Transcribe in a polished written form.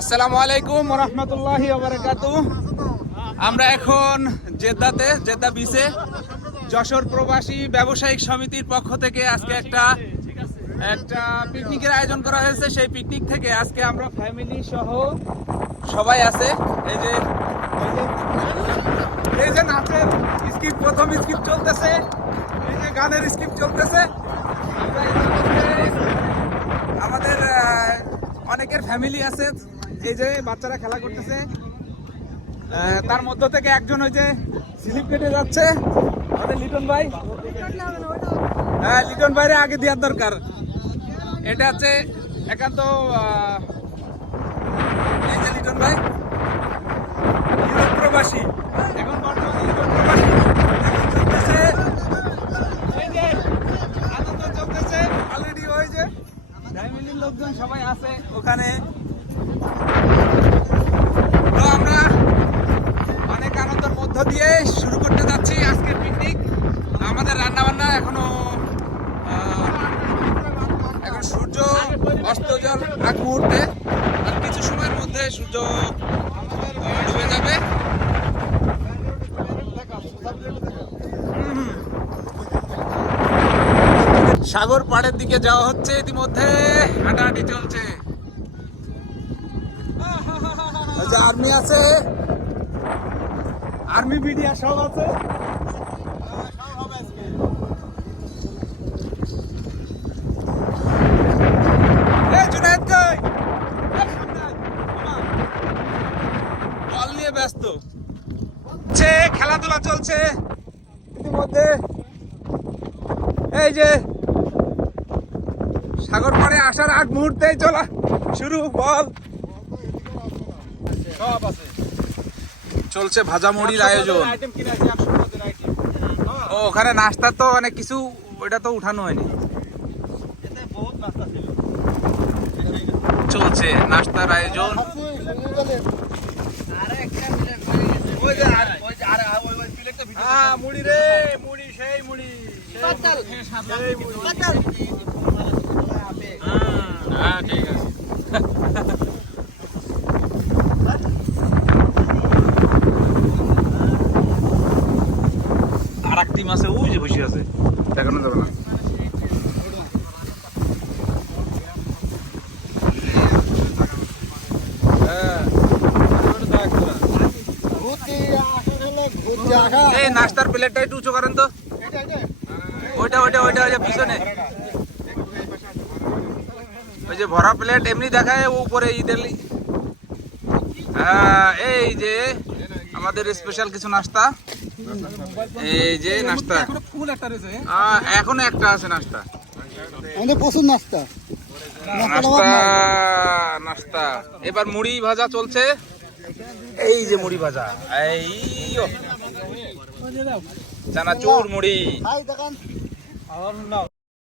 আসসালামু আলাইকুম ওয়া রাহমাতুল্লাহি ওয়া বারাকাতুহু। আমরা এখন জেদ্দা বিচে যশোর প্রবাসী ব্যবসায়িক সমিতির পক্ষ থেকে আজকে একটা পিকনিকের আয়োজন করা হয়েছে। সেই পিকনিক থেকে আজকে আমরা ফ্যামিলি সহ সবাই আছে। এই যে নাচের স্কিপ, প্রথম স্কিপ চলতেছে, এই যে গানের স্কিপ চলতেছে। আমাদের অনেকের ফ্যামিলি আছে, এই যে বাচ্চারা খেলা করতেছে, তার মধ্য থেকে একজন ওই যে স্লিপ কেটে যাচ্ছে, আমাদের লিটন ভাই। হ্যাঁ, লিটন ভাইরে আগে দেওয়ার দরকার। এটা হচ্ছে একান্ত এই যে লিটন ভাই ইউরোপ প্রবাসী, এখন বর্তমানে ইউরোপ প্রবাসী। চলতেছে এই যে আনন্দ চলতেছে অলরেডি। ওই যে ফ্যামিলির লোকজন সবাই আছে ওখানে। তো আমরা অনেক আনন্দের মধ্য দিয়ে শুরু করতে যাচ্ছি আজকের পিকনিক। আমাদের রান্না বান্না এখন সূর্য অস্ত যাওয়ার আগ মুহূর্তে, আর কিছু সময়ের মধ্যে সূর্য ডুবে যাবে। সাগর পাড়ের দিকে যাওয়া হচ্ছে, ইতিমধ্যে হাঁটাহাঁটি চলছে। আর্মি আছে, আর্মি মিডিয়া সব আছে। বল নিয়ে ব্যস্ত, খেলাধুলা চলছে ইতিমধ্যে। এই যে সাগর পাড়ে আসার আগ মুহূর্তেই চলা শুরু। বল সব আছে, চলছে ভাজা মুড়ির আয়োজন। ও ওখানে নাস্তা তো অনেক কিছু, ওইটা তো উঠানো হয়নি। চলছে নাস্তার আয়োজন। মুড়ি রে মুড়ি, সেই মুড়ি, হ্যাঁ ঠিক আছে। আর এক টিম আছে ওই যে বসে আছে, দেখানো যাবে না। এই নাস্তার প্লেটটা একটু উঁচু করেন তো, ওইটা ওইটা ওইটা ওই যে পিছনে ওই যে ভরা প্লেট এমনি দেখায়, ও উপরে ইডলি। এই যে আমাদের স্পেশাল কিছু নাস্তা, এই যে নাস্তা এখনো একটা আছে নাস্তা, আমাদের প্রচুর নাস্তা নাস্তা। এবার মুড়ি ভাজা চলছে, এই যে মুড়ি ভাজা, এই চানাচুর মুড়ি।